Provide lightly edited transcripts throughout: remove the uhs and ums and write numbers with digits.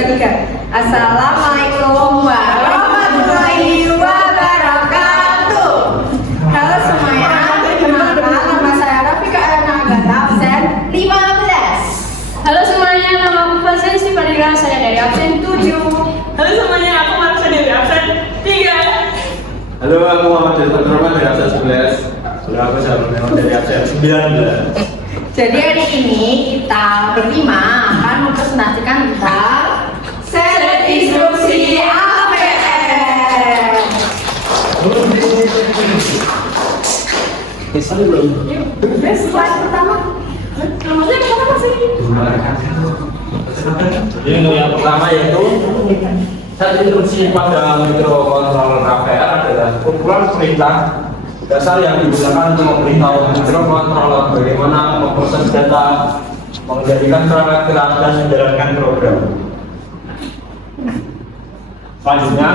2, 3. Assalamualaikum warahmatullahi wabarakatuh. Halo semuanya, perkenalkan nama saya Rafika Ayana Agatha, absen 15. Halo semuanya, nama aku Fasen Sipadira, saya dari absen 7. Halo semuanya, aku Marisa dari absen 3. Halo, aku Muhammad Delta Roman dari absen 11. Halo, aku Syarul Memang dari absen 19. Jadi hari ini kita berlima akan mempresentasikan tentang set instruksi APR. Slide pertama. Namanya apa sih? Jadi untuk yang pertama yaitu set instruksi pada mikrokontroler APR adalah kumpulan perintah dasar yang digunakan untuk memberitahu mikrokontroler bagaimana memproses data, mengendalikan perangkat keras dan menjalankan program. Selanjutnya,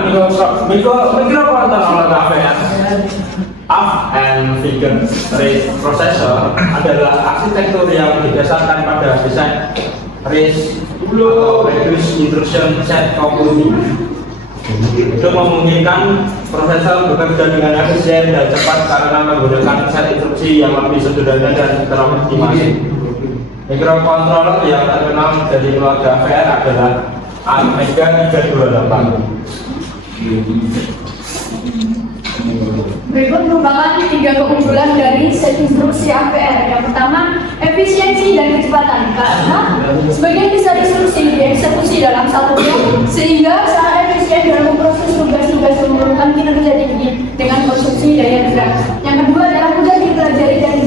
mikrokontroler APR and Figure Array Processor adalah arsitektur yang didasarkan pada desain RISC atau Reduced Instruction Set Computing untuk memungkinkan prosesor bekerja dengan efisien dan cepat karena menggunakan set instruksi yang lebih sederhana dan teroptimasi. Mikrokontroler yang terkenal dari keluarga APR adalah AMEGA 328. Berikut merupakan 3 keunggulan dari set instruksi APR. Yang pertama, efisiensi dan kecepatan, karena sebagian besar instruksi dieksekusi dalam satu blok sehingga secara efisien dalam memproses tugas-tugas yang memerlukan kinerja tinggi dengan konsumsi daya gerak. Yang kedua adalah mudah dipelajari dan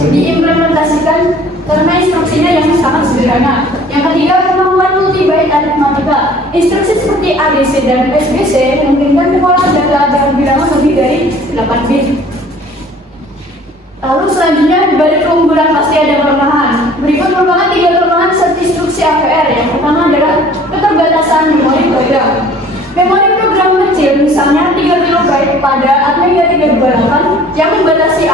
diimplementasikan karena instruksinya yang sangat sederhana. Yang ketiga, kemampuan multi-byte aritmatika. Instruksi seperti ABC dan SBC memungkinkan pengolahan data dalam bilangan lebih dari 8 bit. Lalu selanjutnya, dari keunggulan pasti ada kelemahan. Berikut merupakan 3 kelemahan set instruksi APR. Yang pertama adalah keterbatasan memori program. Memori program kecil, misalnya 3 KB pada ATmega 328 yang membatasi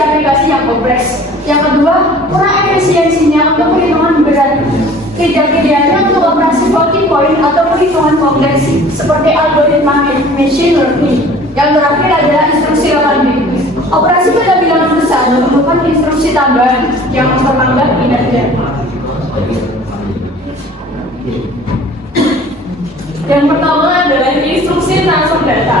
aplikasi yang kompleks. Yang kedua, kurang efisiensinya untuk perhitungan berat. Tidak-tidaknya untuk operasi floating point atau perhitungan kompleks seperti algoritma machine learning. Yang terakhir adalah instruksi 8 bit. Operasi pada bilangan besar memerlukan instruksi tambahan yang memperlambat kinerja. Yang pertama adalah instruksi transfer data.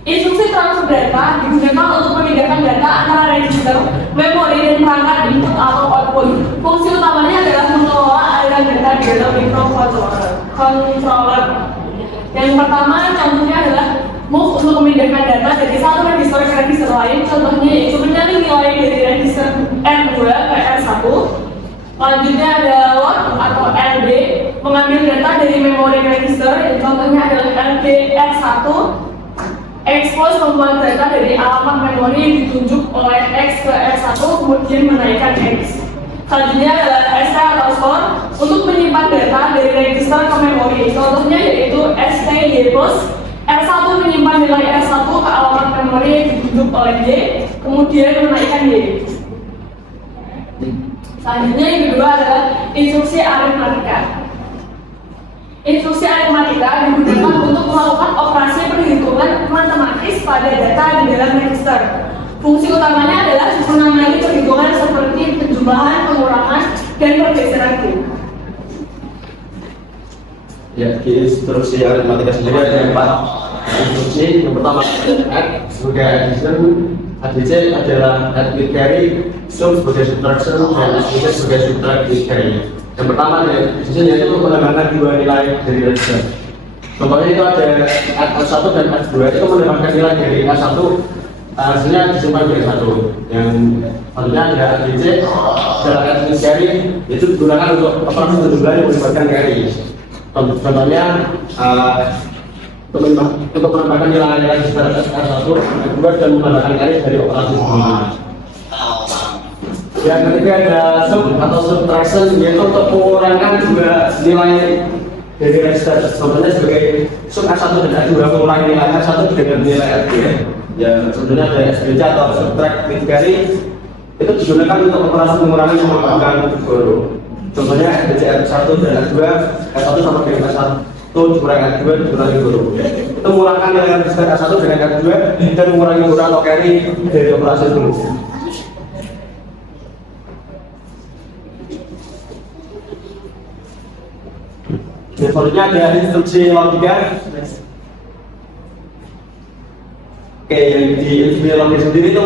Instruksi transfer data digunakan untuk memindahkan data antara register, memori, dan perangkat input atau output. Fungsi utamanya adalah mengelola aliran data di dalam mikrokontroler. Yang pertama contohnya adalah move untuk memindahkan data dari satu register ke register lain. Contohnya yaitu menyalin nilai dari register R2 ke R1. Selanjutnya ada load atau LD, mengambil data dari memori register. Contohnya adalah LD R1. Expose, membuat data dari alamat memori yang ditunjuk oleh X ke R1, kemudian menaikkan X. Selanjutnya adalah ST atau store, untuk menyimpan data dari register ke memori. Contohnya yaitu STY+. R1 menyimpan nilai R1 ke alamat memori yang ditunjuk oleh Y, kemudian menaikkan Y. Selanjutnya yang kedua adalah instruksi aritmatika. Instruksi aritmatika digunakan untuk melakukan operasi perhitungan matematis pada data di dalam register. Fungsi utamanya adalah menamai perhitungan seperti penjumlahan, pengurangan, dan pergeseran Q. Ya, di instruksi aritmatika sendiri ada 4 instruksi. Yang pertama add sebagai addition, ADC adalah add with carry, sum sebagai subtraction, dan SBC sebagai subtract with carry. Yang pertama di sini yaitu menambahkan 2 nilai dari register. Contohnya itu ada R1 dan R2, itu menambahkan nilai dari R1, hasilnya disimpan di R1. Yang selanjutnya ada ADC adalah add with carry, itu digunakan untuk operasi penjumlahan yang melibatkan carry. Contohnya untuk menambahkan nilai register R1 R2 dan menambahkan carry dari operasi sebelumnya. Yang ketiga ada sum atau subtraction, yaitu untuk mengurangan 2 nilai dari register. Contohnya sebagai sum R1 dan R2, mengurangi nilai R1 dengan nilai R2. Ya, contohnya ada SBC atau subtract with carry. itu digunakan untuk operasi mengurangi pengembangan guru. Contohnya RDC R1 dan R2, R1 sama dengan R1 dikurangi R2 dikurangi guru. Itu mengurangkan nilai register R1 dengan R2 dan mengurangi guru atau carry dari operasi guru. Selanjutnya ada instruksi logika. Oke, di instruksi logika sendiri itu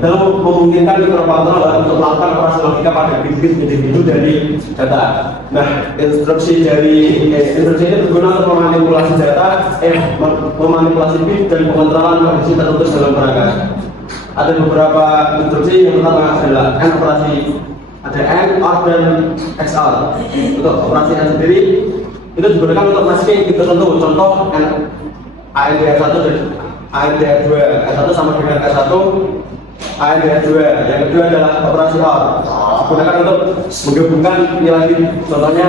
adalah memungkinkan mikrokontroler untuk melakukan operasi logika pada bit-bit individu dari data. Nah, instruksi ini berguna untuk memanipulasi data, memanipulasi bit dan pengontrolan kondisi tertentu dalam perangkat. Ada beberapa instruksi. Yang pertama adalah N operasi, ada N, OR, dan XOR. Untuk operasi N sendiri itu digunakan untuk masking bit tertentu. Contoh AND1 dan AND2, S1 sama dengan S1, AND2. Yang kedua adalah operasi OR, digunakan untuk menggabungkan nilai bit. Contohnya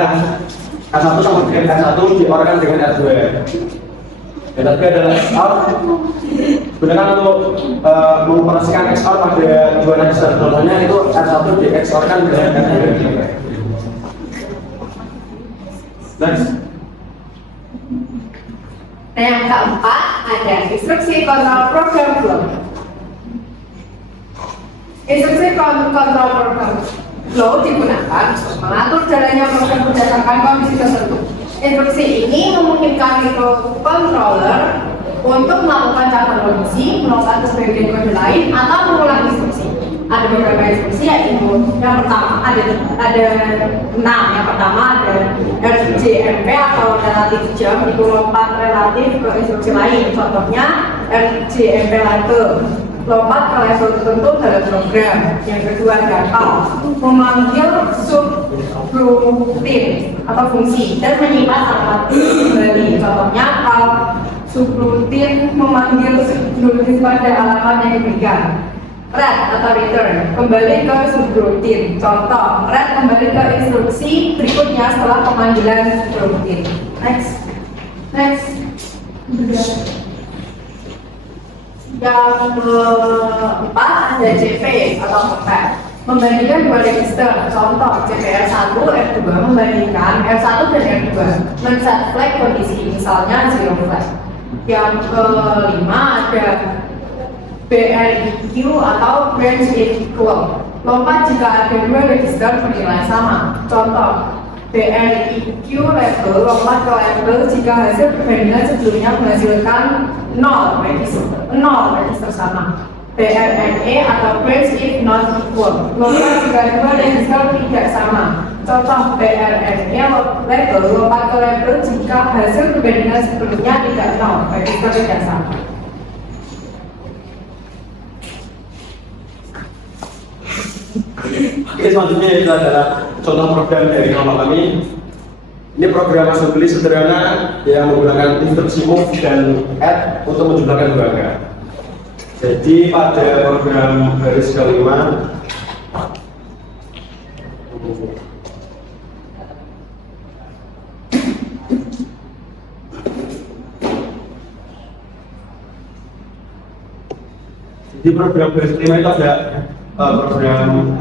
S1 sama dengan S1 diorkan dengan S2. Yang ketiga adalah XOR, digunakan untuk mengoperasikan XOR pada dua register. Contohnya itu S1 di XOR-kan dengan S2. Next. Nah, yang keempat ada instruksi kontrol program flow. Instruksi kontrol program flow digunakan untuk mengatur jalannya program berdasarkan kondisi tertentu. Instruksi ini memungkinkan microcontroller untuk melakukan cabang kondisi, melompat ke bagian kode lain, atau mengulang instruksi. Ada beberapa instruksi, yaitu yang pertama ada 6. Yang pertama ada RJMP atau relatif jam, itu lompat relatif ke instruksi lain. Contohnya RJMP late, lompat ke level tertentu dalam program. Yang kedua ada call, memanggil subroutine atau fungsi dan menyimpan alamat kembali. Contohnya call subroutine memanggil subroutine pada alamat yang diberikan. Read atau return, kembali ke subroutine. Contoh, read kembali ke instruksi berikutnya setelah pemanggilan subroutine. Next. Yang keempat ada CP atau compare, membandingkan dua register. Contoh, CPR1, R2 membandingkan R1 dan R2, men-set flag kondisi, misalnya zero flag. Yang kelima ada BREQ atau branch equal, lompat jika ada dua register bernilai sama. Contoh, BREQ label lompat ke label jika hasil perbandingan sebelumnya menghasilkan 0 register sama. BRNE atau branch if not equal, lompat jika dua register tidak sama. Contoh, BRNE label lompat ke label jika hasil perbandingan sebelumnya tidak 0 register tidak sama. Oke, selanjutnya itu adalah contoh program dari kelompok kami. Ini program assembly sederhana yang menggunakan instruksi move dan add untuk menjumlahkan dua angka. Jadi pada program baris kelima di program baris kelima itu ada program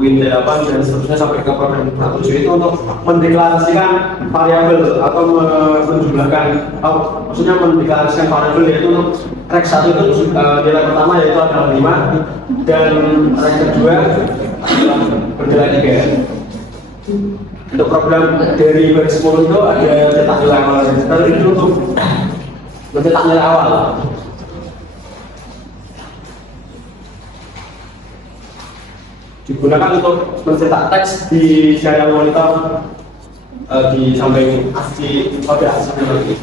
Win 8 dan seterusnya sampai ke program 7 itu untuk mendeklarasikan variabel atau menjumlahkan, maksudnya mendeklarasikan variabel, yaitu untuk rank 1 itu nilai pertama yaitu adalah 5 dan rank kedua bernilai 3. Untuk program dari baris 10 itu ada cetak nilai awal register, itu untuk mencetak nilai awal. Digunakan untuk mencetak teks di serial monitor di samping ASCII pada ASCII nanti.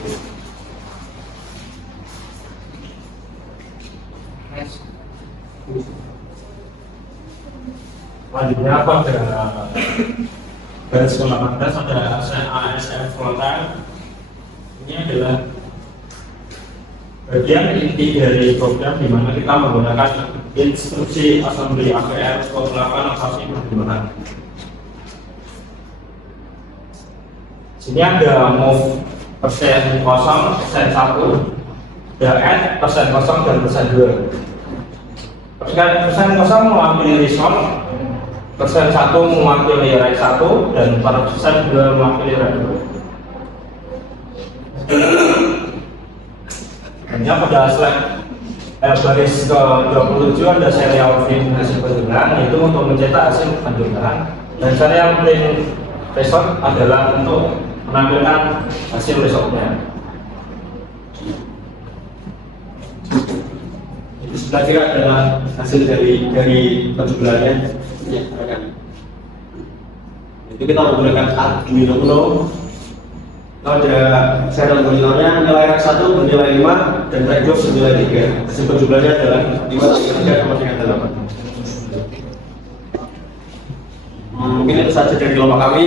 Selanjutnya pada baris ke-18 ada ASM frontal. Ini adalah bagian inti dari program di mana kita menggunakan instruksi assembly APR untuk melakukan operasi perjalanan. Sini ada move persen kosong, persen 1, ada add persen kosong dan persen 2. persen 0 mewakili result, persen 1 mewakili right 1, dan persen 2 mewakili right 2. Hanya pada slide baris ke-27 ada serial print hasil penjualan, yaitu untuk mencetak hasil penjualan, dan serial print result adalah untuk menampilkan hasil resultnya. Itu sebelah kiri adalah hasil dari penjualannya. Ya, itu kita menggunakan Arduino Uno. Ada serial monitornya, nilai rack 1 bernilai 5 dan rack 2 bernilai 3. Hasil penjualannya adalah 5,3 sama dengan 8. Mungkin itu saja dari kelompok kami.